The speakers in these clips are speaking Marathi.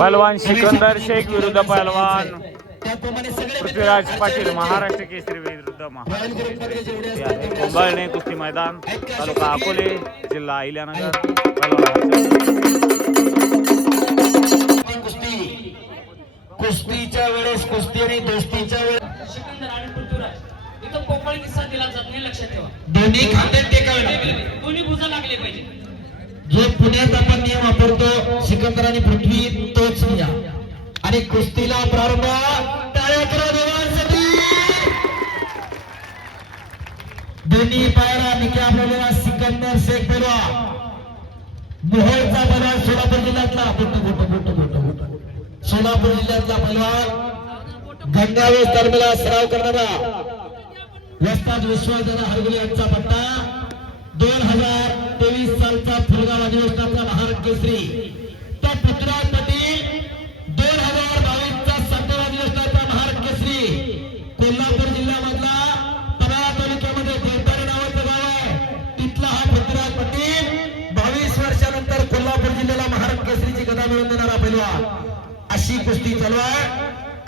पहलवान सिकंदर शेख विरुद्ध पहलवान पृथ्वीराज पाटील महाराष्ट्र केसरी विरुद्ध महाराष्ट्र केसरी कुंभळणे कुस्ती मैदान तालुका अकोले जिल्हा अहिल्यानगर कुस्तीच्या वेळेस कुस्ती आणि दोस्तीच्या वेळेस सिकंदर आणि पृथ्वीराज इथं पोकळ किस्सा दिला जात नाही, लक्षात ठेवा. दोन्ही खांदे टेकावे दोन्ही भुजा लागले पाहिजे. जो पुण्यात आपण नियम वापरतो सिकंदर आणि पृथ्वी तोच नियम आणि कुस्तीला प्रारंभ टाळ्या करा देवांसाठी. दोन्ही पायाला निक्या आपल्याला सिकंदर शेख पहलवान मोहोळचा पहलवान सोलापूर जिल्ह्यातला सोलापूर जिल्ह्यातला पहलवान गंगावेश दरम्यान सराव करणारा वस्ताद विश्वनाथ हरगुले यांचा पट्टा 2023 सालचा फुलगाव अधिवेशनाचा महाराष्ट्र केसरी त्या पृथ्वीराज पाटील 2022 चा संपूर्ण अधिवेशनाचा महाराष्ट्र केसरी कोल्हापूर जिल्ह्यामधला पराळा तालुक्यामध्ये देवतारी नावाचं गाव आहे. तिथला हा पृथ्वीराज पाटील 22 वर्षानंतर कोल्हापूर जिल्ह्याला महाराष्ट्र केसरीची गदा मिळवून देणारा पैलवान. अशी कुस्ती चालू आहे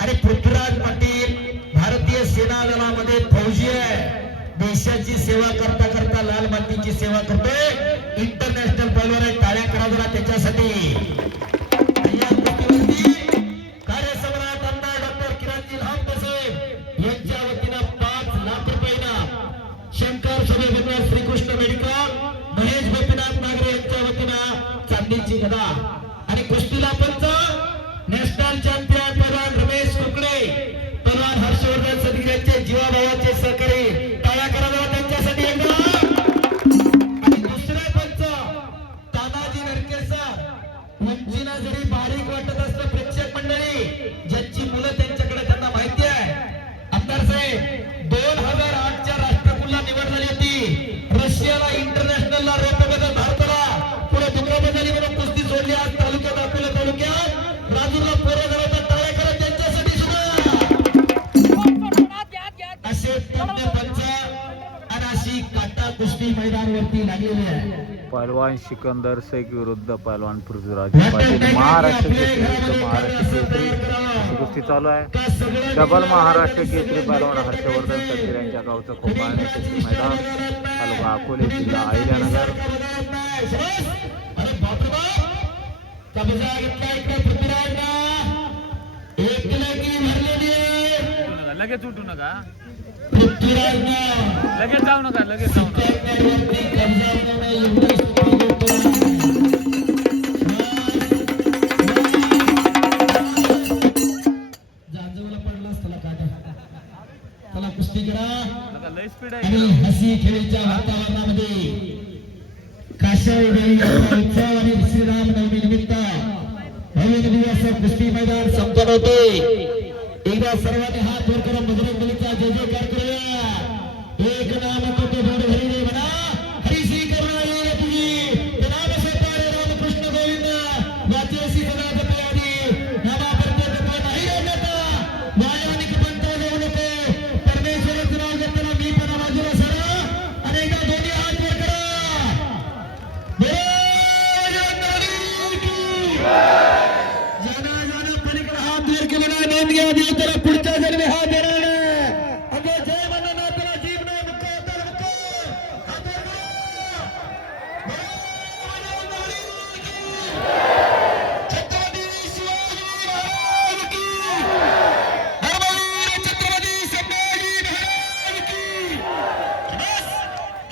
आणि पृथ्वीराज पाटील भारतीय सेना दलामध्ये फौजी आहे. देशाची सेवा करता करता लाल मातीची सेवा करतोय. इंटरनॅशनल पैलवान आहे. टाळ्या करा जरा त्याच्यासाठी. या कुस्तीवरती कार्यसम्राट आमदार डॉक्टर किरणजी साहेब यांच्या वतीनं 5 लाख रुपयांना शंकर सुभेबंदर श्रीकृष्ण मेडिकल महेश गोपीनाथ नागरे यांच्या वतीनं चांदीची गदा आणि कुस्तीला पंच नॅशनल चॅम्पियन पैलवान रमेश कुकडे पैलवान हर्षवर्धन सदगीर यांचे जीवाभावाचे सहकारी. टाळ्या करा त्यांच्यासाठी एकदा. आणि दुसरे पंच तानाजी नरके सर. उंचीला जरी बारीक वाटत असतं प्रेक्षक मंडळी ज्यांची मुलं त्यांच्याकडे त्यांना माहिती आहे. आमदार साहेब 2008च्या राष्ट्रकुलला निवड झाली होती. रशियाला इंटरनॅशनलला रौप्य पदक भारताला पुढे दुखापत म्हणून कुस्ती सोडली. आज तालुक्यात अकोला तालुक्यात राजूरला पोरं घडवतात. टाळ्या करा त्यांच्यासाठी सुद्धा. असे पुण्य पंच आणि अशी काटा कुस्ती मैदानावरती लागलेली आहे. पहलवान सिकंदर शेख विरुद्ध पहलवान पृथ्वीराज पाटील महाराष्ट्र केसरी विरुद्ध महाराष्ट्र केसरी अशी कुस्ती चालू आहे. डबल महाराष्ट्र केसरी पहलवान हर्षवर्धन सदगीर यांच्या गावचं कुंभळणे कुस्ती मैदान तालुका अकोले जिल्हा अहिल्यानगर. लगेच उठू नका, लगेच जाऊ नका, लगेच जाऊ नका. कुस्ती करा. लय स्पीड आणि हसी खेळीच्या वातावरणामध्ये काशावडी उत्सव आणि श्रीराम नवमी निमित्त भव्य दिवस कुस्ती मैदान संपन्न होते. एकदा सर्वांनी हात वर करून बजरंग बलीचा जय जयकार करूया. एक नाम तो बोल हरी रे म्हणा. हरी श्री करुणा येईल तुझी नाम सत्तारे रामकृष्ण गोविंद वाचेसी सदा जपयादी नामा प्रत्येक नाही राहता वायानिक पंथ जाऊ नको. परमेश्वराचं नाव घेताना मी पण बाजूला सरा आणि एकदा दोन्ही हात वर करा. नोंद घ्या. दिली तर पुढच्या जन्मी हा देणार नाही. अगं जय म्हणा त्याला जीव नाही मुक्को त्याला मुक्को. छत्रपती शिवाजी महाराज की. धर्मवीर छत्रपती संभाजी महाराज की. बस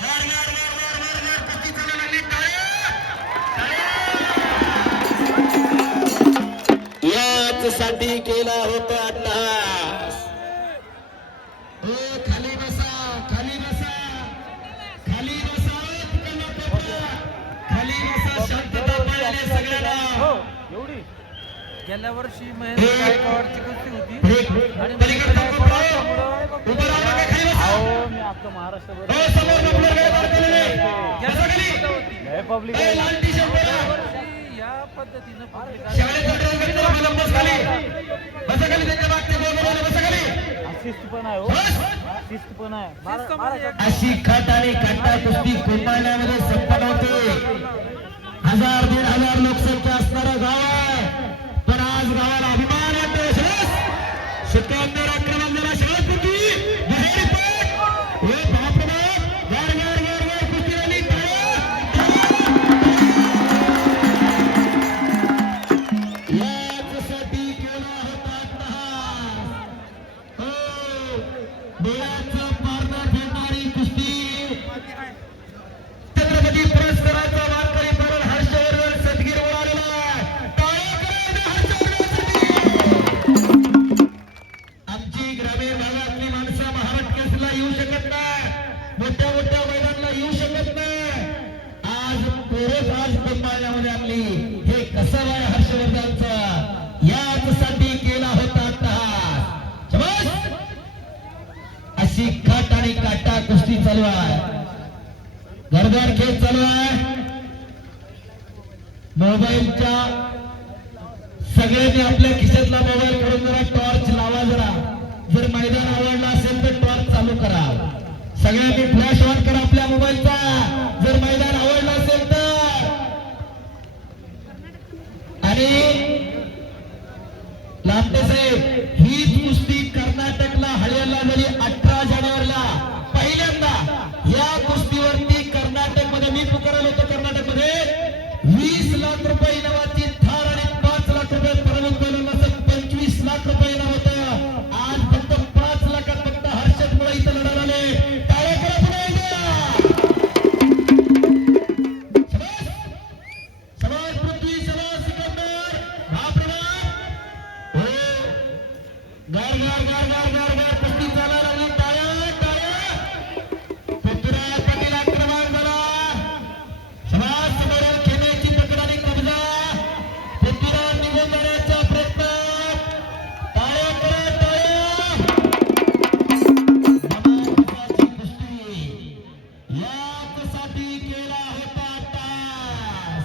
मार मार मार मार मार मार कुस्ती चालू लागली. टाळ्या याच साठी केला होता अट्टहास. हो खाली बसा, खाली बसा, खाली बसा. खाली बसा. शांतता पाळली सगळ्यांना. गेल्या वर्षी महेंद्र गायकवाडची कुस्ती होती आणि पलीकडे उभं राहा नका, खाली बसा. मी आपलं महाराष्ट्र हो समोर नंबर काय मार केलेले. बसा खाली. पब्लिक ए, लाल टी शर्ट बघा. या पद्धतीनं शाळेचा ड्रेस घातला मला. बस खाली. बसा खाली. त्याच्या मागचे बोल बोल. बसा खाली. शिस्त पण आहे हो, शिस्त पण आहे. अशी खट आणि खट्टा कुस्ती कुंभारण्यामध्ये संपन्न होते. 1000-1500 लोकसंख्या असणारं गाव आहे. पण आज मैदान खेळ चालू आहे. मोबाईलच्या सगळ्यांनी आपल्या खिशातला मोबाईल काढून जरा टॉर्च लावा. जरा जर मैदान आवडलं असेल तर टॉर्च चालू करा. सगळ्यांनी फ्लॅश ऑन करा आपल्या मोबाईलचा जर मैदान आवडलं असेल तर. आणि लांबे साहेब ही कुस्ती कर्नाटकला हरियाणा मध्ये 18 जानेवारीला पहिल्यांदा या कुस्तीवरती कर्नाटकमध्ये मी पुकारलो होतो. कर्नाटकमध्ये 20 लाख रुपये इनामाची थार आणि 5 लाख रुपये परमित पैलवानाचं 25 लाख रुपये इनाम होतं. आज फक्त 5 लाखात फक्त हर्षद मुळे इथं लढायला आले. टाळ्या करा पुन्हा एकदा. समाज पृथ्वी समाज सिकंदर महाप्रभा हो गार गार गार गार गार गार कुस्ती चालायला लागली. टाळ्या टाळ्या. पृथ्वीराज पाटील आक्रमण झाला. समाज समोर खेळण्याची पकड आणि कब्जा. पृथ्वीराज निघून जाण्याचा प्रयत्न. टाळ्या करा टाळ्या. समाजाची कुस्ती यासाठी केला होता तास.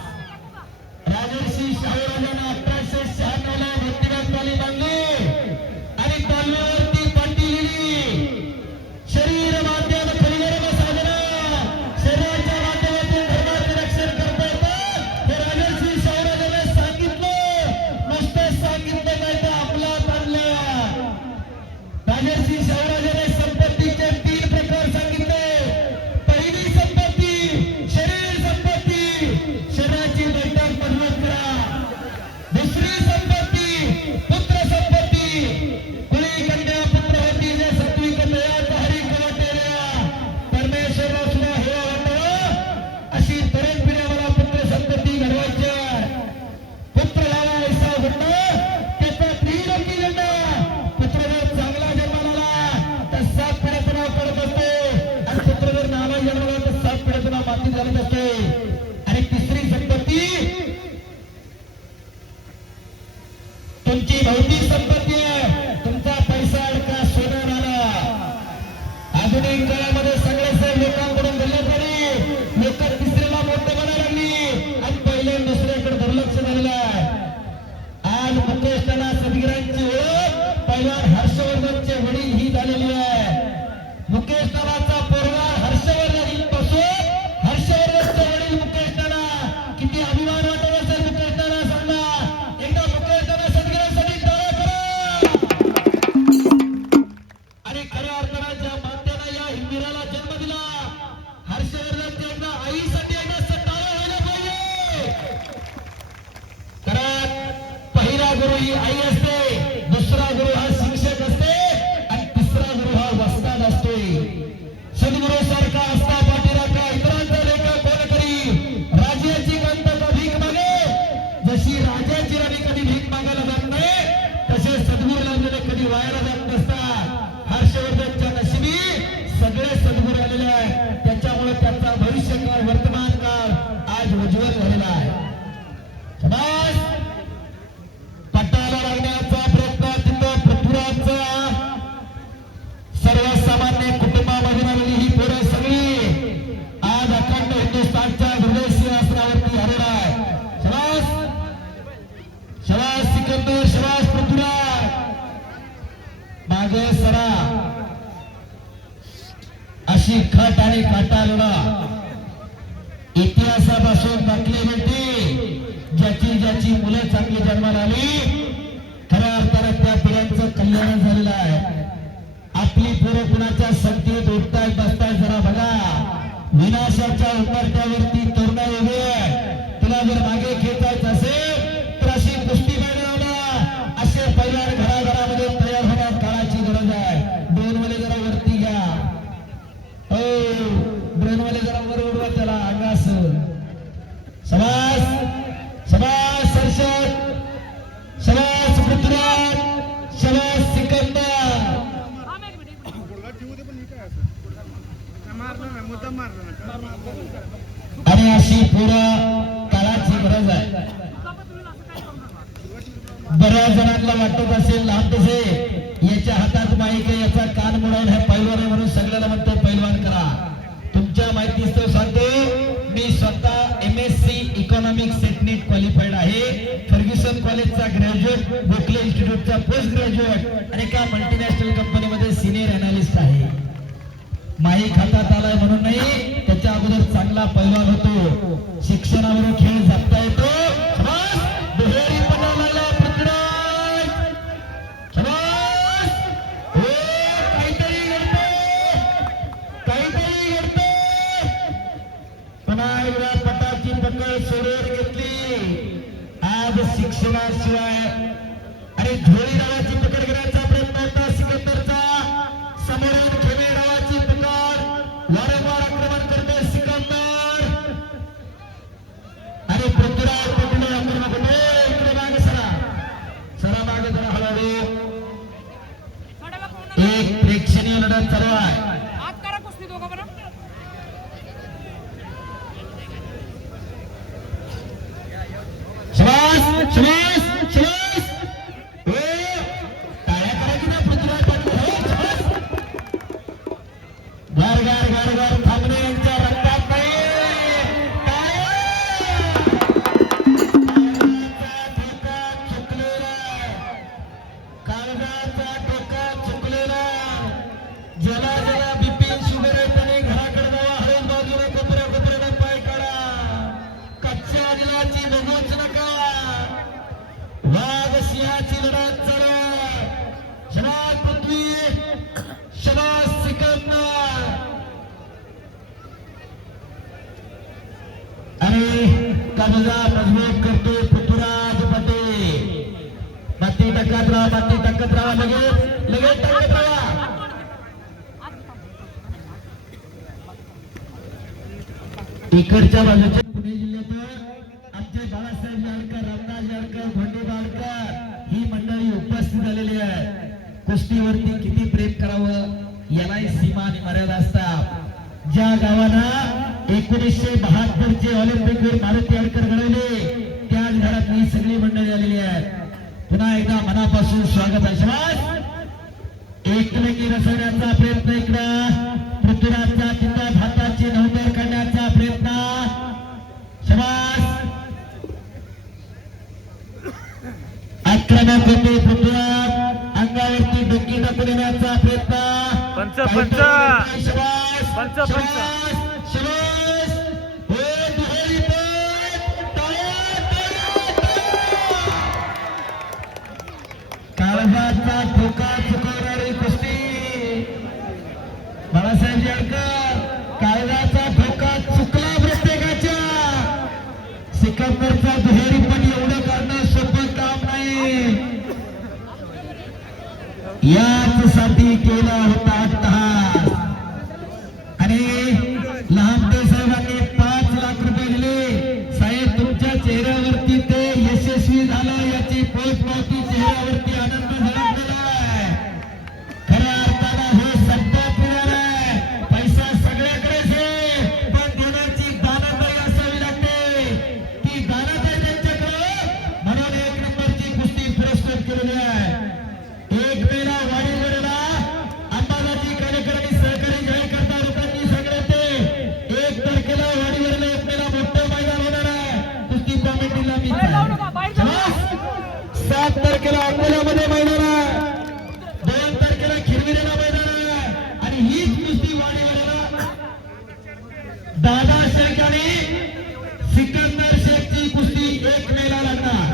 राजर्षी शाहूराजांना 1896 ला भक्तिराज ताली बांधली आणि तालीवरती पाटी लिहिली. शरीर माध्यम खलीवर साधना शरीराच्या माध्यमातून धर्माचे रक्षण करता येतं हे राजर्षी शाहूराजांना सांगितलं. नुसतं सांगितलं नाही तर अंमलात आणलं. राजर्षी शाहूराजांनी संपत्तीचे 3 प्रकार सांगितले. पहिली संपत्ती शरीर संपत्ती. शरीराची बैठक मजबूत करा. दुसरी संपत्ती पुत्र संपत्ती. कुणी कन्या पुत्र होती जे सात्विक दयात हरी कवटेल्या परमेश्वरा सुद्धा हे वाटावं अशी तरुण पिढ्या मला पुत्र संपत्ती घडवायची. पुत्र झाला ऐसा घडणं त्याचा त्रिलोकी झेंडा. पुत्र जर चांगला जन्माला आला तर 7 पिढ्याचं नाव पडत असते आणि पुत्र जर नावा जन्माला तर 7 पिढ्याचं नाव माती झालं असते. आणि तिसरी संपत्ती तुमची भौतिक संपत्ती आहे. तुमचा पैसा अडका सोनं नाणं. आधुनिक काळामध्ये सगळे सर लोकांकडून गल्लत झाली. लोक तिसरीला मोठं बनायला लागली आणि पहिले आणि दुसऱ्याकडे दुर्लक्ष झालेलं आहे. आज मुकेशना सदगिरांची ओळख पैलवान हर्षवर्धनचे वडील ही झालेली आहे. मुकेश नावाचा पोरगा हर्षवर्धन पासून हर्षवर्धनचे वडील मुकेश नाना. किती अभिमान वाटत असेल मुकेश नाना सांगा. एकदा मुकेश नाना सदगिरांसाठी टाळ्या करा. आणि खऱ्या अर्थाच्या मातेनं या हिंदिराला जन्म दिला. हर्षवर्धनच्या एकदा आईसाठी एकदा टाळ्या व्हायला पाहिजे. कारण पहिला गुरु ही आई असते. दुसरा गुरु हा शिक्षक असते आणि तिसरा गुरु हा वस्ताद असतोय. सद्गुरू सारखा असता पाठीराखा इतरांचा लेखा कोण करी. राजाची गंत भीक मागे. जशी राजाची राणी कधी भीक मागायला जात नाही तसे सद्गुरू लागलेले कधी वायाला जात नसतात. हर्षवर्धनच्या नशिबी सगळे सद्गुरू आलेले आहेत. त्याच्यामुळे त्याचा भविष्यकाळ वर्तमान काळ आज उज्ज्वल झालेला आहे. समाज पटाला लागण्याचा प्रयत्न तिथं पृथ्वीराजचा सर्वसामान्य कुटुंबामध्ये आलेली ही पोरं सगळी आज अखंड हिंदुस्थानच्या हृदय सिंहासनावरती आलेला आहे. शबास शबास सिकंदर शबास पृथ्वीराज. मागे सरा अशी खट आणि काटा लढा इतिहासापासून दाखली मिळते. ज्याची मुलं चांगली जन्माला आली खऱ्या अर्थानं त्या पिढ्यांचं कल्याण झालेलं आहे. आपली पोरं कुणाच्या संगतीत उठतायत बसतायत जरा बघा. विनाशाच्या उंबरठ्यावरती तरुण उभे आहे. तुला जर मागे खेचायचं असेल तर अशी कुस्ती मैदानाला असे पैलवान घराघरामध्ये तयार होण्यात काळाची गरज आहे. ड्रोनवाले जरा वरती घ्या. हो ड्रोनवाले जरा वर उडवा त्याला अंगास. समाज समाज हर्षद समाज पृथ्वीराज समाज सिकंदर. आणि अशी पोरं काळाची गरज आहे. बऱ्याच जणांना वाटत असेल लहान तसे याच्या हातात माईक आहे याचा कान मोडवून हे पैलवान आहे म्हणून सगळ्याला म्हणतो पैलवान करा. तुमच्या माहितीस्तव सांगतो मी स्वतः MSc इकॉनॉमिक्स सेटनेट क्वालिफाईड आहे. फर्ग्युसन कॉलेजचा ग्रॅज्युएट, गोखले इन्स्टिट्यूटचा पोस्ट ग्रॅज्युएट आणि एका मल्टीनॅशनल कंपनीमध्ये सिनियर अनालिस्ट आहे. माईक हातात आलाय म्हणून नाही, त्याच्या अगोदर चांगला पैलवान होतो. शिक्षणावर खेळ जपता येतो. शाबास! दुहेरी पटक लागला पृथ्वीराज. शाबास! हो, काहीतरी घडतंय, काहीतरी घडतंय. पुन्हा एकदा पटाची पकड सोडून घेतली. आज शिक्षणाशिवाय अरे झोळी रावाची पकड करायचा प्रयत्न होता सिकंदरचा. समोरून खेमे रावाची पकड, वारंवार आक्रमण करतोय सिकंदर आणि पृथ्वीराज पकडले आक्रमण करतोय. इकडे मागे सरा, सरा मागे जरा हळूहळू. एक प्रेक्षणीय लढत चालू आहे. आत करा कुस्ती दोघं बरं. श्वास श्वास श्वास. हो, टाळ्या करायची ना पृथ्वीराज पाटील. हो, श्वास. गार गार गार गार थांबणे यांच्या रक्तात नाही. काळजाचा ठोका चुकलेला. ज्याला ज्याला बिपिन शुगर आहे त्याने घराकडे जावा. हळूच बाजूने कोपऱ्या कोपऱ्याने पाय काढा. कच्च्या दिलाची बघूच नका. वाघ सिंहाची लढत चालू आहे. शबास पृथ्वी, शबास सिकंदर. आणि कब्जा मजबूत करतोय पृथ्वीराज पाटील. माती टक्कत राहा, माती टक्कत राहा, लगेच लगेच टक्कत राहा. इकडच्या बाजूच्या पुणे जिल्ह्यात आमचे बाळासाहेब याडकर, रामदास याडकर, भंडू याडकर ही मंडळी उपस्थित झालेली आहे. कुस्तीवरती किती प्रेम करावं यालाही सीमा आणि मर्यादा असतात. ज्या गावाला 1972 चे ऑलिम्पिकवीर मारुती याडकर घडवले त्याच घरात ही सगळी मंडळी आलेली आहे. पुन्हा एकदा मनापासून स्वागत आहे. शाबास! एकमेकी रसवण्याचा प्रयत्न इकडं पृथ्वीराजचा चिंता भाताची नवतर करण्याचा प्रयत्न. शाबास! आक्रमक होते पृथ्वीराज. अंगावरती डोकी टाकून येण्याचा प्रयत्न. पंच. शाबास! पंच. शाबास! शाबास! हो, दुहेरी पट. टाळ्या, टाळ्या, टाळ्या. काळजाचा ठोका चुकवणारी कुस्ती. बाळासाहेब याडकर, काळजाचा ठोका चुकला प्रत्येकाच्या. सिकंदरचा दुहेरी पण एवढं करणं सोपं काम नाही. याच साठी केला होता अट्टहास. आणि लहानते साहेबांनी 5 लाख रुपये दिले. साहेब तुमच्या चेहऱ्यावरती ते यशस्वी झालं याची पोचपावती चेहऱ्यावरती आनंद झळकलेला आहे. खऱ्या अर्थानं हे संपवणार आहे. पैसा सगळ्याकडेच आहे, पण देण्याची दानताई असावी लागते. ती दानताई त्यांच्याकडे म्हणून 1 नंबरची कुस्ती पुरस्कृत केलेली आहे. 1 मेला वाडीवरला अंबादाची कार्यक्रमी सहकारी जाहीर करता लोकांनी सांगितले. 1 तारखेला वाडीवरला 1 मेला मोठं मैदान होणार आहे. कुस्ती कमिटीला मी 7 तारखेला अकोल्यामध्ये मैदान आहे. 2 तारखेला खिरविरेला मैदान आहे. आणि हीच कुस्ती वाडीवरला दादा शेख आणि सिकंदर शेखची कुस्ती 1 मेला लागणार.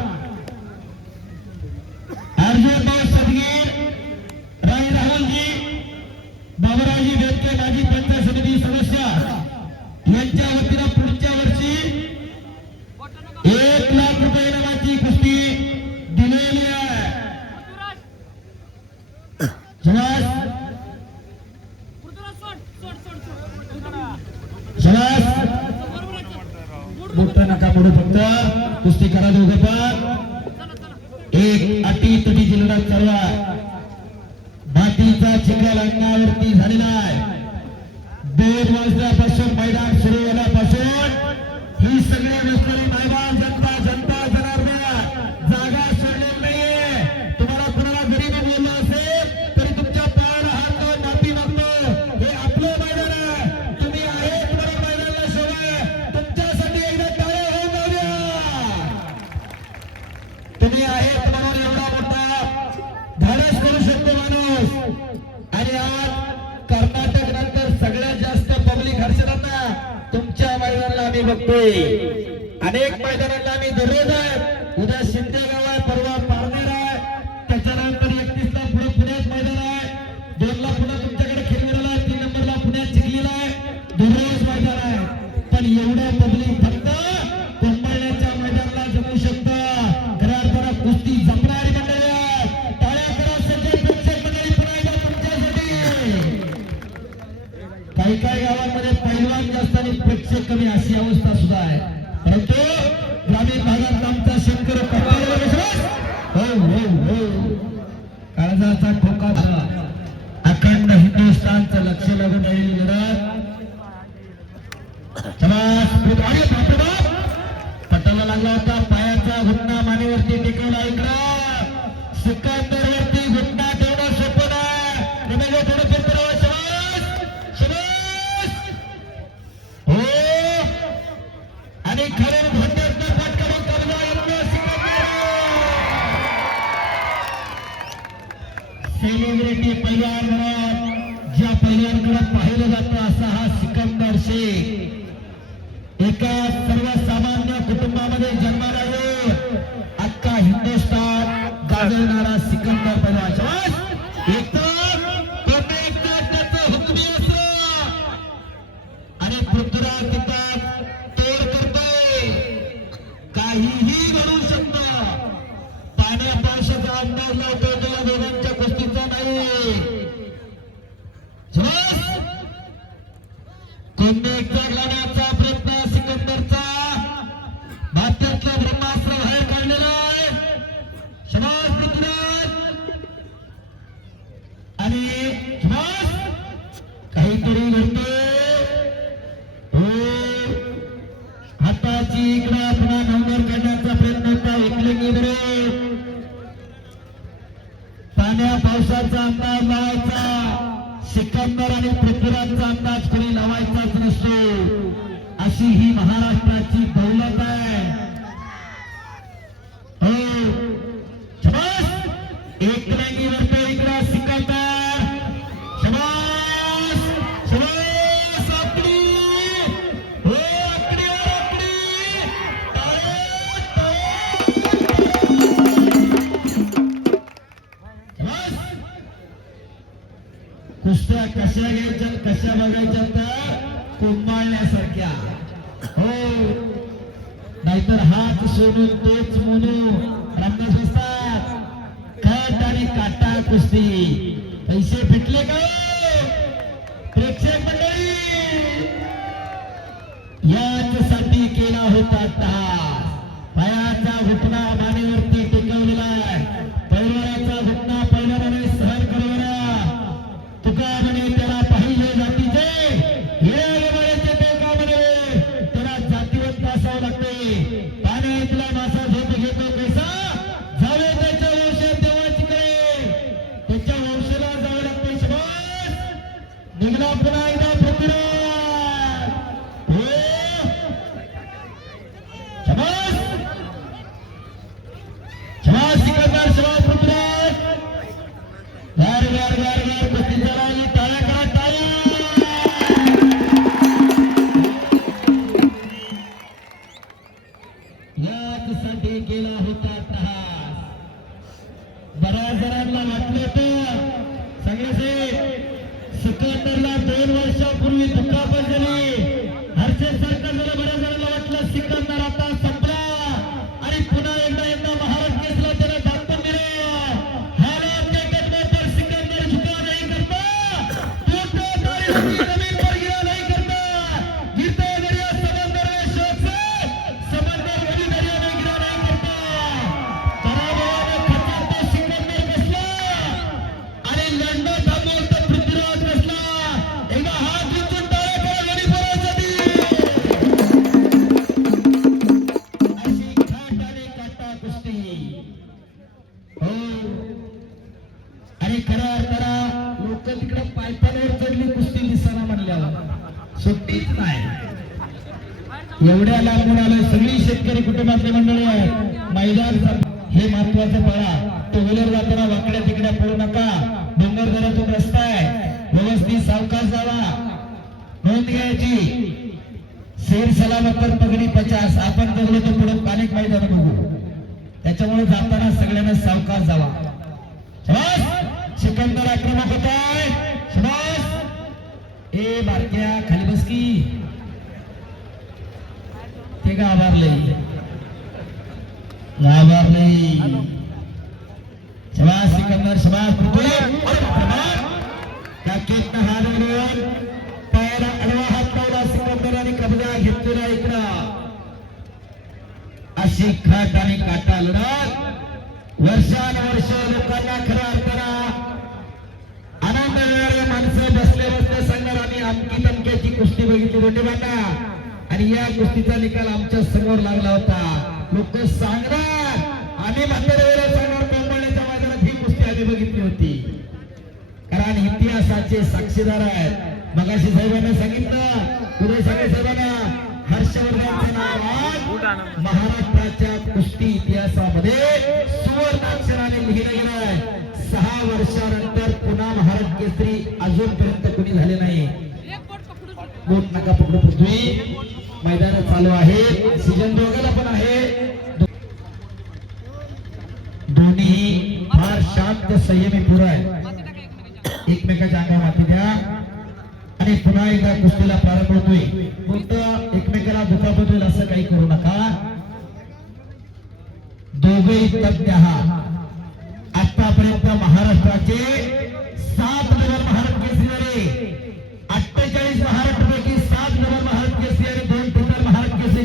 अर्जुनभाऊ सदगीर, राय राहुलजी, बाबुरावजी बेटके माजी पंचायत समिती सदस्य यांच्या वतीनं पुढच्या वर्षी 1 लाख रुपये इनामाची कुस्ती दिलेली आहे. शाबास! शाबास! मोठं नका मोडू, फक्त कुस्ती करा दोघं पण. एक अटी तटीची लढत चालू आहे. मातीचा चिखल अंगावरती झालेला आहे. 2 वाजल्यापासून मैदान सुरू झाल्यापासून ही सगळी बसलेली मैदान जनता जनता जनार्दन जागा सोडलेली नाहीये. तुम्हाला कुणाला जरी बोललं असेल तरी तुमच्या पायाला हात लावून माफी मागतो. हे आपलं मैदान आहे. तुम्ही आहे तुम्हाला मैदानाला शोभा. तुमच्या तुम्ही आहेत म्हणून एवढा मोठा धाडस करू शकतो माणूस. आणि आज कर्नाटक नंतर सगळ्यात जास्त पब्लिक हर्षदांना तुमच्या मैदानाला आम्ही बघतोय. अनेक मैदानांना आम्ही दररोज आहे. उद्या शिंदेगाव आहे, परवा पारनेर आहे, त्याच्यानंतर 31 ला पुढे पुण्यात मैदान आहे, 2 ला पुन्हा तुमच्याकडे खिरविराला आहे, 3 नंबरला पुण्यात चिखलीला आहे. दररोज मैदान आहे. पण एवढं पब्लिक फक्त कुंभळण्याच्या मैदानाला जमू शकतं. खऱ्या अर्थानं कुस्ती जपणारी मंडळी आहे. टाळ्या करा सगळे प्रेक्षक मंडळी पुन्हा एकदा तुमच्यासाठी. काही काही गावांमध्ये पैलवान जास्त आणि प्रेक्षक कमी अशी अवस्था सुद्धा आहे. परंतु ग्रामीण भागात आमचा शेतकरी पप्पाला विश्वास हो हो हो काळजाचा ठोका झाला. अखंड हिंदुस्थानचं लक्ष लागून राहिली लढत. पटाला लागला होता, पायाचा घुटणा मानेवरती टेकवला. इकडं सिकंदरवरती घुटणा ठेवणं सोपं नाही. थोडं फिरतो हो आणि खरं घोट्यातनं फटका कमला येतो सिकंदर. सेलिब्रिटी पैलवान म्हणून ज्या पैलवानकडे पाहिलं जातं असा हा सिकंदर शेख. एका सर्वसामान्य कुटुंबामध्ये जन्माला येऊन अख्खा हिंदुस्थान गाजवणारा सिकंदर पैलवान. त्याचं हुकमी असं आणि पृथ्वीराज तिथं तोड करतोय. काहीही घडू शकतं. पाण्या पावसाचा अंदाज लावतोय तो या दोघांच्या कुस्तीचा नाही. कोंबेचा लावण्याचा प्रयत्न सिकंदरचा. भारतातला ब्रह्मास्त्र बाहेर काढलेला आहे. शबास पृथ्वीराज. आणि काहीतरी घडतोय. हो हाताची इकडं पुन्हा नंबर काढण्याचा प्रयत्न होता. एकलिंगी बरोबर पाण्या पावसाचा अंदाज लावायचा. सिकंदर आणि पृथ्वीराजचा अंदाज कोणी लावायचाच नसतो. अशी ही महाराष्ट्राची दौलत आहे. हो शबास. एक रंगी वरतो इकडं सिकंदर. शबास शबास. आपली हो आपली कुस्त्या कशा घ्यायच्या कशा बघायच्या तर कुंभाळण्यासारख्या. हो नाहीतर हात सोडून तोच म्हणून रंगत असतात. खट आणि काटा कुस्ती. पैसे भेटले का प्रेक्षक मंडळी? याच्यासाठी केला होता तास. पायाचा घुटणा मानेवरती टेकवलेला आहे. पैलवानाचा घुटणा पैलवानाने सहन करवला. तुका म्हणे त्याला पाहिजे जातीचे हे वयाचे ते का म्हणे त्याला जातीवंत असावं लागते. पाण्यातला मासा झोप घेतो कैसा जावे त्याच्या वंशात तेव्हा तिकडे त्याच्या वंशाला जावं लागते. शबास. निघला पुन्हा एकदा पृथ्वीराज. हो शबास शबास सिकंदर. शबास पृथ्वीराज. गार गार गार गार कुस्ती जराली. टाळ्या करा टाळ्या. यासाठी केला होता त्रास. बऱ्याच जणांना वाटलं होतं सगळ्याचे सिकंदरला 2 वर्षापूर्वी दुखापत झाली. हर्षदसारखं झालं. बऱ्याच जणांना वाटलं सिकंदर आता संपला आणि पुन्हा एकदा महाराष्ट्र केसला त्याला दाखवून दिलं. हालात के कदमों पर सिकंदर झुका नहीं करता. टूटते तारे जमीन पर गिरा नहीं करता. गिरते दरिया समंदर है शौक से. समंदर कभी दरिया में गिरा नहीं करता. तराबाने खचातो सिकंदर बसला आणि लढणं थांबवलं तर पृथ्वीराज बसला. एकदा हात उंचून टाळ्या करा गणितरासाठी. अशी खाट आणि काटा कुस्ती. हो आणि खऱ्या अर्थानं लोक तिकडे पायपावर चढली कुस्ती दिसायला म्हणल्यावर सुट्टीच नाही. एवढ्या लांबून आलं. सगळी शेतकरी कुटुंबातली मंडळी आहेत. मैदान हे महत्वाचं पळा. टू व्हीलर जाताना वाकड्या तिकड्या पडू नका. डोंगरदऱ्यातून रस्ता आहे, व्यवस्थित सावकाश जावा. नोंद घ्यायची. शेर सलामत पर पगडी 50. आपण जगलो तर पुढे अनेक मैदान बघू. त्याच्यामुळे जाताना सगळ्यांना सावकाश जावा. शाबास. सिकंदर आक्रमक होत आहे. शाबास. ए बारक्या खाली बस की. ते घाबरले. शाबास सिकंदर. शाबास पृथ्वी. त्या केतनं हात घालून पायाला आडवा हात लावला सिकंदराने. कब्जा घेतलेला इकडं. अशी खाट आणि काटा लढत वर्षानुवर्ष लोकांना खऱ्या अर्थानं आनंद देणारे माणसं बसले बसले सांगणार आम्ही अमकी तमक्याची कुस्ती बघितली रोटेबांना. आणि या कुस्तीचा निकाल आमच्या समोर लागला होता. लोक सांगणार आम्ही म्हातारे वेळेला सांगणार कोंबडण्याच्या मैदानात ही कुस्ती आम्ही बघितली होती. कारण इतिहासाचे साक्षीदार आहेत. मगाशी साहेबांना सांगितलं, उदय सागे साहेबांना, हर्षवर्धनचं नाव आज महाराष्ट्राच्या कुस्ती इतिहासामध्ये सुवर्णाक्षराने लिहिलं गेलंय. 6 वर्षानंतर पुन्हा महाराष्ट्र केसरी अजूनपर्यंत कोणी झाले नाही. बोट नका पकडू पृथ्वी. मैदान चालू आहे. सीजन दोघाला पण आहे. दोन्ही फार शांत संयमी पुरा आहे. एकमेकाच्या अंगावर माती द्या आणि पुन्हा एकदा कुस्तीला प्रारंभ होतोय. फक्त एकमेकाला दुखापत होईल असं काही करू नका. दोघेही तज्ञ आहात. आतापर्यंत महाराष्ट्राचे 7 नंबर महाराष्ट्र केसरी झाले. 48 महाराष्ट्रापैकी 7 नंबर महाराष्ट्र केसरी आणि 2 टोटल महाराष्ट्र केसरी.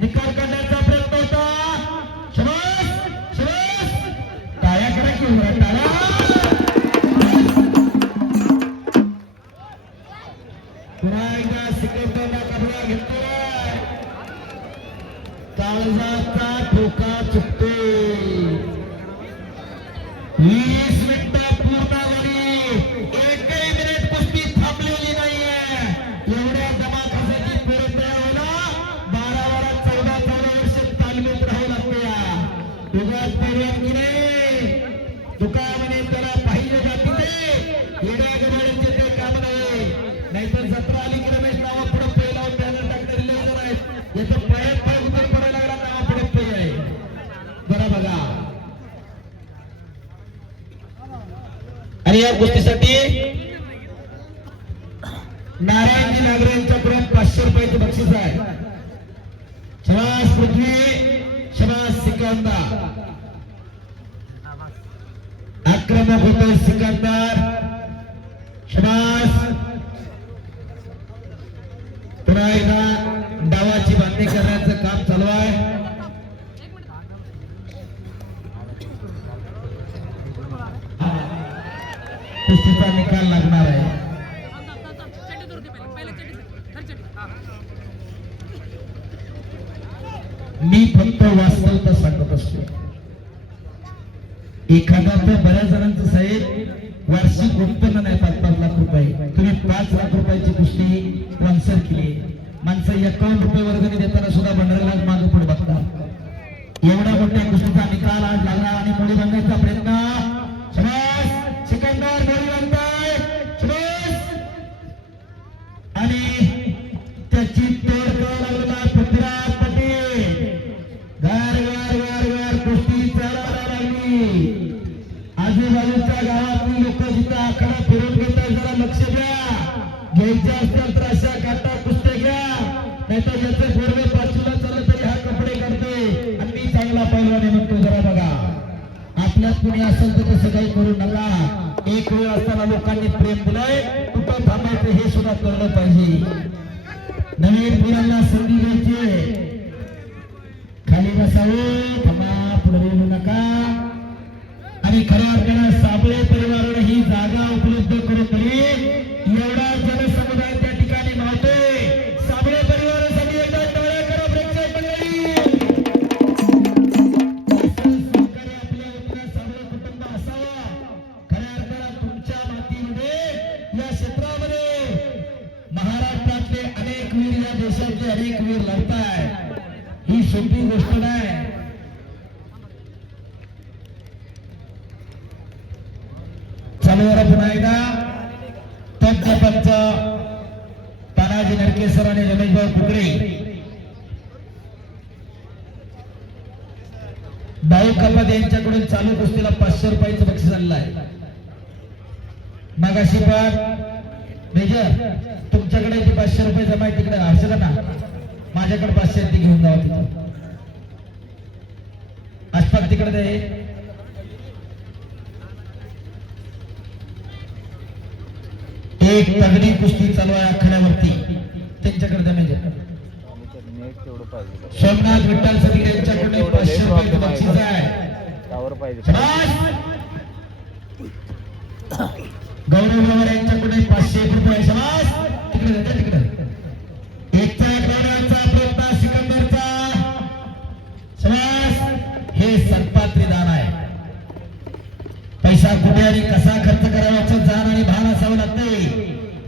निकाल काढण्याचा प्रयत्न होता. शाबास शाबास. टाळ्या करा की टाळ्या. पुन्हा एकदा सिकंदरला कबड्या घेतोय. काळजाचा ठोका चुकतो. 20 मिनिटं पूर्ण झाली. एकही मिनिट कुस्ती थांबलेली नाहीये. एवढ्या दमाखासाठी पोरं तयार व्हायला 12 14 वर्ष तालमीत राहावं लागते. उगाच परवानगी नाही. दुकानाने त्याला पाहिजे जाती ते येड्या गबाळीचे ते काम नाही. नाहीतर 17 आली की रमेश नावा पुढे पहिला बॅनर टाकणारे लेजर आहेत. याचं पायात पाय उतर पडायला लागला नावा पुढे पै आहे. बरं बघा. आणि या गोष्टीसाठी नारायणजी नागरे यांच्याकडून 500 रुपयाचे बक्षीस आहे. शाबास पृथ्वी. शाबास सिकंदर. आक्रमक होतोय सिकंदर. शाबास. पुन्हा एकदा डावाची बांधणी करण्याचं काम चालू आहे. कुस्तीचा निकाल लागणार आहे. मी फक्त वास्तवता सांगत असतो. एखादा तर बऱ्याच जणांचं साहेब वार्षिक उत्पन्न नाही 5-5 लाख रुपये. तुम्ही 5 लाख रुपयाची कुस्ती स्पॉन्सर केली. माणसं 51 रुपये वर्गणी देताना सुद्धा भंडाऱ्याला मागे पुढे बघतात. एवढ्या मोठ्या कुस्तीचा निकाल आज लागला आणि मुली बंधाचा प्रयत्न. शाबास सिकंदर. मुली बनताय. शाबास. आणि त्याची तोड लागलेला पृथ्वीराज पटेल. गार गार गार गार कुस्ती चालायला लागली. आजूबाजूच्या गावातली लोक जिथं आकडा फिरून घेतात जरा लक्ष द्या. घ्यायचे असतील तर अशा काटा कुस्त्या घ्या. नाहीतर ज्याचे पूर्वे 5वीला चाललं तरी हा कपडे काढतोय आणि मी चांगला पैलवान म्हणतो. जरा बघा आपल्यात कुणी असेल तर तसं काही करू नका. एक वेळ असताना लोकांनी प्रेम दिलंय. कुठं थांबायचं हे सुद्धा कळलं पाहिजे. नवीन पिढ्यांना संधी द्यायची. खाली बसावं. थांबा पुढे बोलू नका. आणि खऱ्या अर्थानं साबळे परिवाराने ही जागा उपलब्ध करून दिली. एवढा जनसमुदाय त्या ठिकाणी मावतोय. साबळे परिवारासाठी एकदा टाळ्या करा प्रेक्षक मंडळी. आपल्या वतीनं साबळे कुटुंब असावं. खऱ्या अर्थानं तुमच्या मातीमध्ये या क्षेत्रामध्ये महाराष्ट्रातले अनेक वीर, या देशातले अनेक वीर लढताय. ही सोपी गोष्ट नाही. फायदा तज्ञ पंच तानाजी नरकेसर आणि रमेशभाऊ कुकडे भाऊ कपात यांच्याकडून चालू कुस्तीला 500 रुपयाचं बक्षीस आलेलं आहे. मगाशी पण मेजर तुमच्याकडे जे 500 रुपये जमा आहे तिकडे हर्षदा ना माझ्याकडे 500 ते घेऊन जावं तिथं आसपास तिकडे दे. एक तगडी कुस्ती चालू आहे आखाड्यावरती त्यांच्याकडे द्या मेजर. नेट तेवढं पाहिजे, सोमनाथ विठ्ठल सदगीर यांच्याकडे 500 रुपये बक्षीस आहे. टावर पाहिजे. गौरव पवार यांच्याकडे 501 रुपये. शबास तिकडे जाते तिकडे. एकचा एक गौरवाचा प्रयत्न सिकंदरचा. शबास हे सत्पात्री दान आहे. पैसा कुठे आणि कसा खर्च करावाचं जाण आणि भान असावं लागते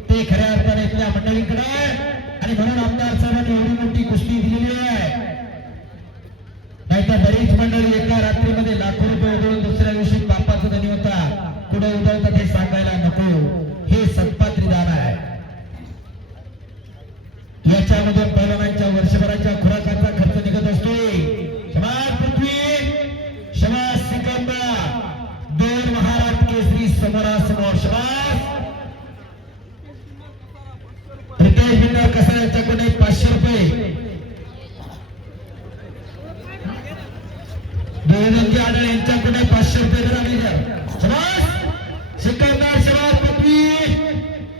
ते खऱ्या अर्थाने इथल्या मंडळींकडे आणि म्हणून आमदार साहेबांनी एवढी मोठी कुस्ती दिलेली आहे. नाहीतर बरीच मंडळी एका रात्रीमध्ये लाखो रुपये उधळून दुसऱ्या दिवशी बापाचा धनी होता पुढे उधळतात हे सांगायला नको. हे सत्पात्री दान आहे. याच्यामधून पैलवानांच्या वर्षभराच्या खुराकाचा खर्च निघत असतोय. शबास पृथ्वी, शबास सिकंदर, 2 महाराष्ट्र केसरी समोरासमोर. शबास रितेश बिंदर कसा यांच्याकडे 500 रुपये. देवेंद्रजी आढळ यांच्याकडे 500 रुपये शबास सिकंदर. शबास पृथ्वी,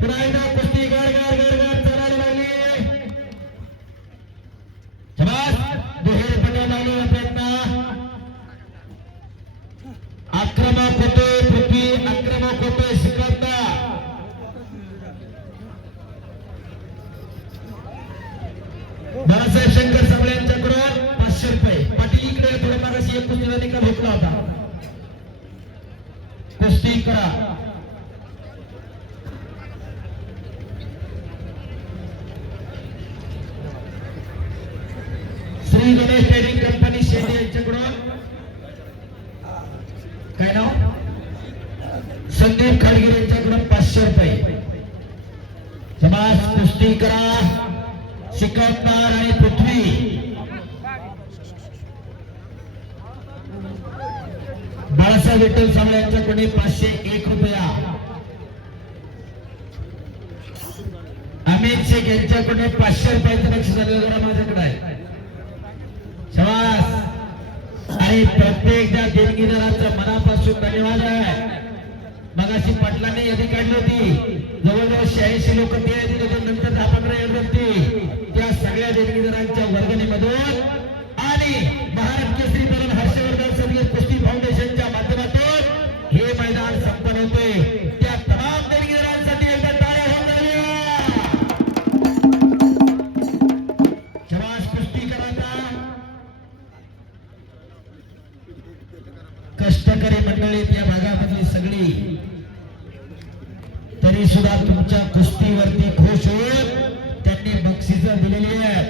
पुन्हा एकदा कुस्ती गार गार गार गार चालायला लागली. शबास दुहेरीपणे लागलेला प्रयत्न. आक्रमक होतोय पृथ्वी, आक्रमक होतोय सिकंदर. बाळासाहेब शंकर साबळे यांच्याकडून 500 रुपये. पाटील इकडे थोडं मागाशी एक कुस्तीला निकाल घेतला होता. कुस्ती करा. श्री गणेश ट्रेडिंग कंपनी शेंडे यांच्याकडून काय नाव संदीप खाडगिरे यांच्याकडून 500 रुपये. समाज कुस्ती करा. सिकंदर आणि पृथ्वी. बाळासाहेब विठ्ठल साबळे यांच्याकडे 501 रुपया. अमित शेख यांच्याकडे 500 रुपयाचं बक्षीस आलेलं माझ्याकडे आहे. शबास आणि प्रत्येक ज्या देणगीदाराचा मनापासून धन्यवाद आहे. मगाशी पाटलांनी यादी काढली होती जवळजवळ 86 लोक ते यादीत होते. नंतर 10-15 यादी होती. त्या सगळ्या देणगीदारांच्या वर्गणीमधून आणि महाराष्ट्र केसरी तरुण हर्षवर्धन सदगीर कुस्ती फाउंडेशनच्या माध्यमातून हे मैदान संपन्न होते. त्या तमाम देणगीदारांसाठी एकदा टाळ्या होऊन जाऊया. शबास कुस्ती करायचा. कष्टकरी मंडळी या भागामधली सगळी तरी सुद्धा तुमच्या कुस्तीवरती खुश होऊन त्यांनी बक्षीस दिलेली आहे.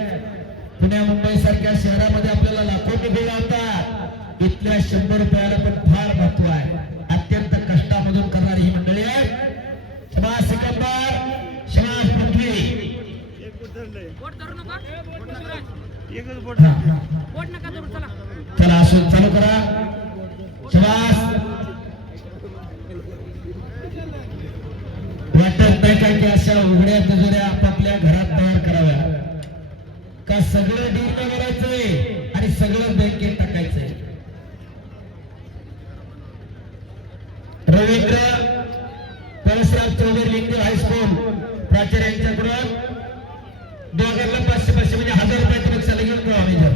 पुण्या मुंबई सारख्या शहरामध्ये आपल्याला लाखो रुपये लावतात. इथल्या 100 रुपयाला पण फार महत्व आहे. अत्यंत कष्टामधून करणारी ही मंडळी आहे. शबास सिकंदर, शबास पृथ्वी. चला असो चालू करा. शबास. वाटत नाही काय की अशा उघड्या तिजोऱ्या आपापल्या घरात तयार कराव्या का सगळं डील करायचंय आणि सगळं बँकेत टाकायचंय. रवींद्र परशुराम चौधरी लिंगदेव हायस्कूल प्राचार्य यांच्याकडून दोघांना 500 म्हणजे 1000 रुपयाचं बक्षीस घेऊन जावा. मेजर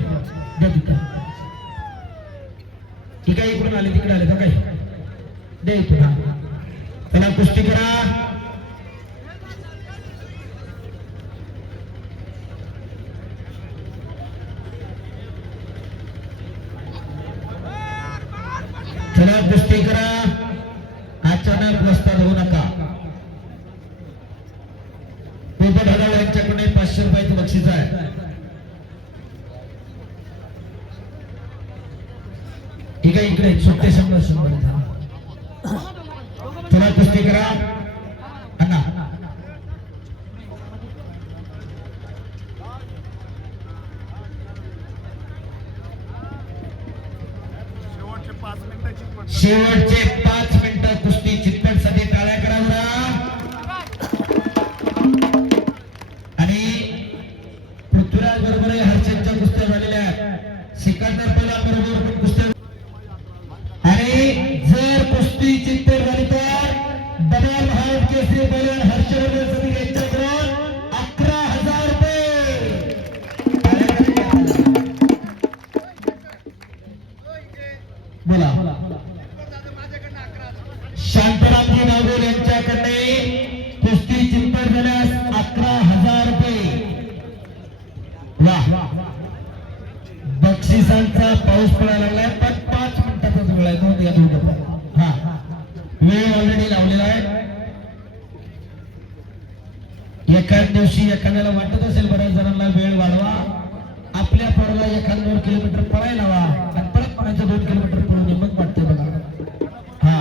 ठीक आहे. इकडून आले तिकडे आले काय दे तुला. चला कुस्ती करा. चला कुस्ती करा. अचानक वस्ताद होऊ नका. पोपट हजाळ यांच्याकडे 500 रुपयाचं बक्षीस आहे. ठीक आहे. इकडे सुट्टे 100 चला कुस्ती करा अण्णा. शेवटचे 5 मिनिटं कुस्ती चितपटसाठी टाळ्या करा बरं. आणि पृथ्वीराज बरोबर हर्षदच्या कुस्त्या झालेल्या आहेत. सिकंदर पहिला बरोबर पण कुस्त्या. आणि जर कुस्ती चितपट झाली तर डबल भारत केसरी पैलवान हर्षवर्धन सदी यांच्याकडून 11,000 रुपये. बोला. शांतरामजी नागोर यांच्याकडे कुस्ती चितपट झाल्यास 11,000 रुपये. वा. बक्षिसांचा पाऊस पडायला लागलाय पण 5 मिनिटाचाच वेळ आहे. नोंद घ्या दोघं. हा वेळ ऑलरेडी लावलेला आहे. एखाद दिवशी एखाद्याला वाटत असेल बऱ्याच जणांना वेळ वाढवा. आपल्या पोराला 1-2 किलोमीटर पळायला लावा आणि परत म्हणायचं 2 किलोमीटर पळून मग वाटते बघा. हा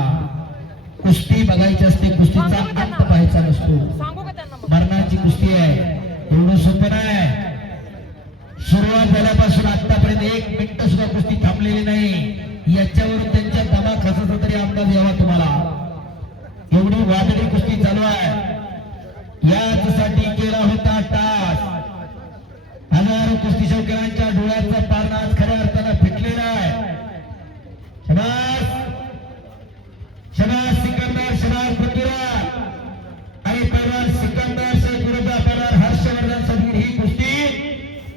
कुस्ती बघायची असते. कुस्तीचा अंत पाहायचा नसतो. मरणाची कुस्ती आहे. एवढं सोपं नाही. सुरुवात झाल्यापासून आतापर्यंत 1 मिनिट सुद्धा कुस्ती थांबलेली नाही. याच्यावरून त्यांच्या दमाखाचा तरी अंदाज यावा तुम्हाला. एवढी वादळी कुस्ती चालू आहे. यासाठी केला होता टास. हजारो कुस्ती शौकीनांच्या डोळ्याचा पारणा आज खऱ्या अर्थानं फिटलेला आहे. शबास शबास सिकंदर, शबास पृथ्वीराज. आणि पैलवान सिकंदर शेख विरुद्ध पैलवान हर्षवर्धन सदगीर ही कुस्ती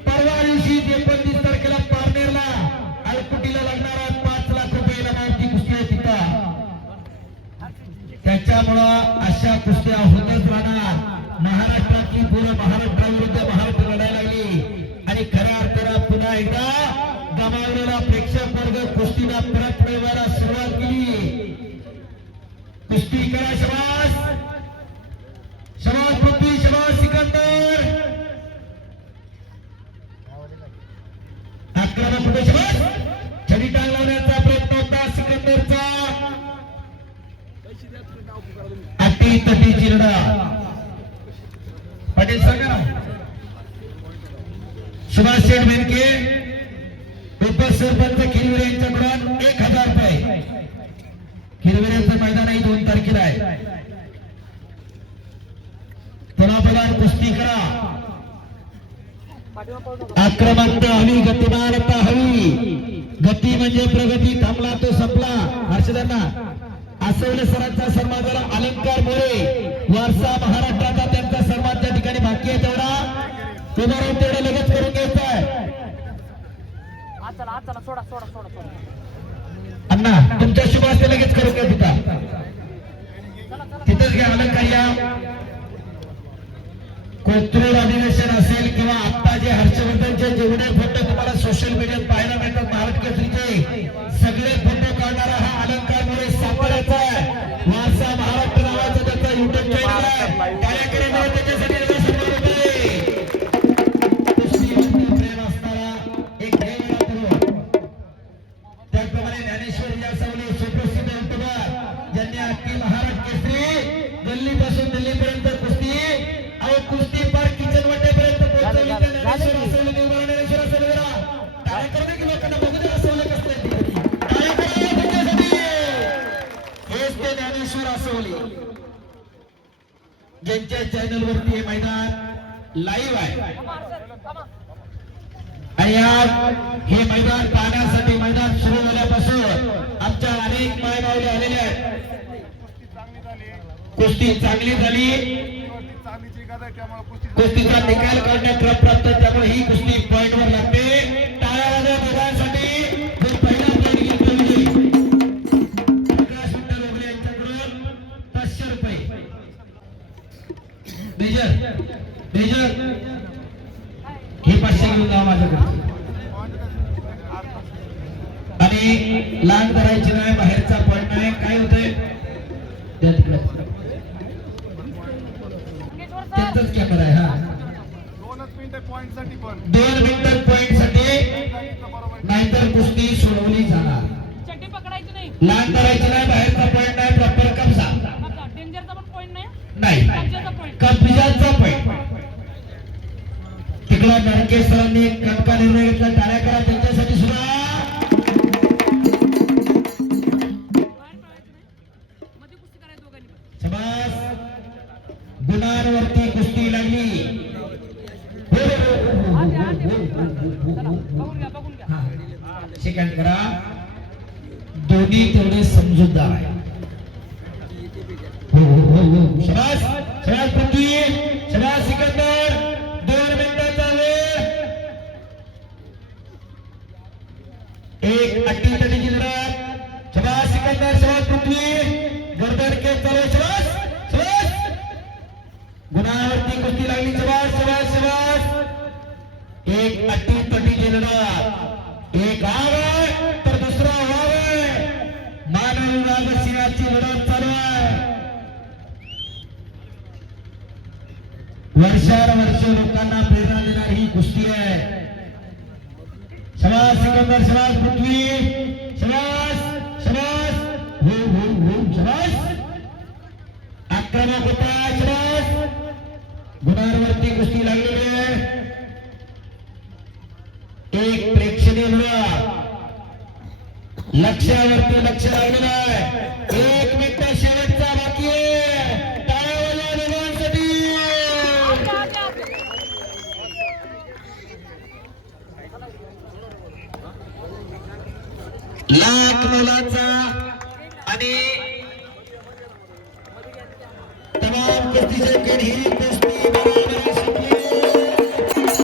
परवा दिवशी 29 तारखेला पारनेरला अलकुटीला लागणारा 5 लाख रुपये इनामाची कुस्ती आहे तिथं. त्याच्यामुळं अशा कुस्त्या होतच राहणार. महाराष्ट्रातली पूर्ण महाराष्ट्राविरुद्ध महाराष्ट्र लढायला लागली आणि खऱ्या अर्थानं पुन्हा एकदा गमावलेला प्रेक्षक वर्ग कुस्तीला परत मिळवायला सुरुवात केली. कुस्ती करा. शबास शबास पृथ्वी, शबास सिकंदर. आक्रमक पुढे शबास. छडी टांग लावण्याचा प्रयत्न होता सिकंदरचा. अटी तटीची लढा. पाटील सांगा. सुभाष शेठ बेनके उपसरपंच खिरविरे यांच्याकडून 1,000 रुपये. खिरविरेचं मैदानही 2 तारखेला आहे. पुन्हा कुस्ती करा. आक्रमकता हवी, गतिमानता हवी. गती म्हणजे प्रगती. थांबला तो संपला. हर्षदांना आसवले सरांचा सन्मान झाला. अलंकार मोरे वारसा महाराष्ट्राचा त्यांचा सन्मान त्या ठिकाणी बाकी आहे. तेवढा उभारून तेवढा लगेच करून घ्यायचा आहे. अण्णा तुमच्या शुभ असते लगेच करून घ्या. तिथंच घ्या अलंकार. या कोथरूड अधिवेशन असेल किंवा आता जे हर्षवर्धनचे जेवढे फोटो तुम्हाला सोशल मीडियात पाहायला मिळतात महाराष्ट्र केसरीचे सगळे फोटो काढणारा हा अलंकार मोरे साताऱ्याचा आहे. वारसा महाराष्ट्र नावाचा त्याचा युट्यूब चॅनल आहे. कार्यक्रम त्याच्यासाठी प्रेम असणारा एक त्याचप्रमाणे ज्ञानेश्वर यासवले सुप्रसिद्ध युट्यूबर ज्यांनी अख्खी महाराष्ट्र केसरी दिल्लीपासून दिल्लीपर्यंत कुस्ती कुस्ती पार किचन वाटेपर्यंत पोहोचवली. ज्ञानेश्वर असवले देवरा ज्ञानेश्वर असवले काय करते की लोकांना बघू दे असवले कसं हेच ते ज्ञानेश्वर असवले ज्यांच्या चॅनल वरती हे मैदान लाईव्ह आहे. आणि आज हे मैदान पाहण्यासाठी मैदान सुरू झाल्यापासून आमच्या अनेक मायबावले आलेले आहेत. कुस्ती चांगली झाली. कुस्तीचा निकाल काढण्यात क्रम प्राप्त. त्यामुळे ही कुस्ती पॉइंट वर लागते. टाळ्या वाजवा मैदानासाठी. जो पहिला पॉइंट घेतला विजयी प्रकाश विठ्ठल ओगले यांच्याकडून 500 रुपये. मेजर हे 500 घेऊन जा माझ्याकडे. आणि लांब करायची नाही. बाहेरचा पॉइंट नाही. काय होतंय त्या तिकडे त्यांचंच कॅमेरा आहे. हा 2 मिनिटं पॉइंट साठी नाहीतर कुस्ती सोडवली जाणार. लांब करायची नाही. बाहेरचा पॉइंट नाही. प्रॉपर कब्जा. सरांनी एक कटका निर्णय घेतला, टाळ्या करा त्यांच्यासाठी सुद्धा. शाबास. गुणांवरती कुस्ती लागली. सेकंड करा. दोन्ही तेवढे समजूतदार आहे. शाबास शाबास पृथ्वी, शाबास सिकंदर. 2 मिनिटाचा वेळ. एक अटीतटीची लढत. शाबास सिकंदर, शाबास पृथ्वी. गर्दन केस चालू. शाबास शाबास. गुणावरती कुस्ती लागली. शाबास शाबास शाबास. एक अटीतटीची लढत. एक आव आहे तर दुसरा वाव आहे. मानव राजसिंहाची लढत चालू आहे. वर्षानुवर्ष लोकांना प्रेरणा देणारी ही कुस्ती आहे. शाबास सिकंदर, शाबास पृथ्वी, शाबास शाबास. हो हो हो शाबास. आक्रमक होता. शाबास. गुणांवरती कुस्ती लागलेली आहे. एक प्रेक्षणीय लढत. लक्ष्यावरती लक्ष लागलेलं आहे. 1 मिनिट शेवटचा बाकी आहे. टाळ्या वाजवा दोघांसाठी. लाख मुलांचा आणि तमाम कुस्तीचे खेळ ही कुस्ती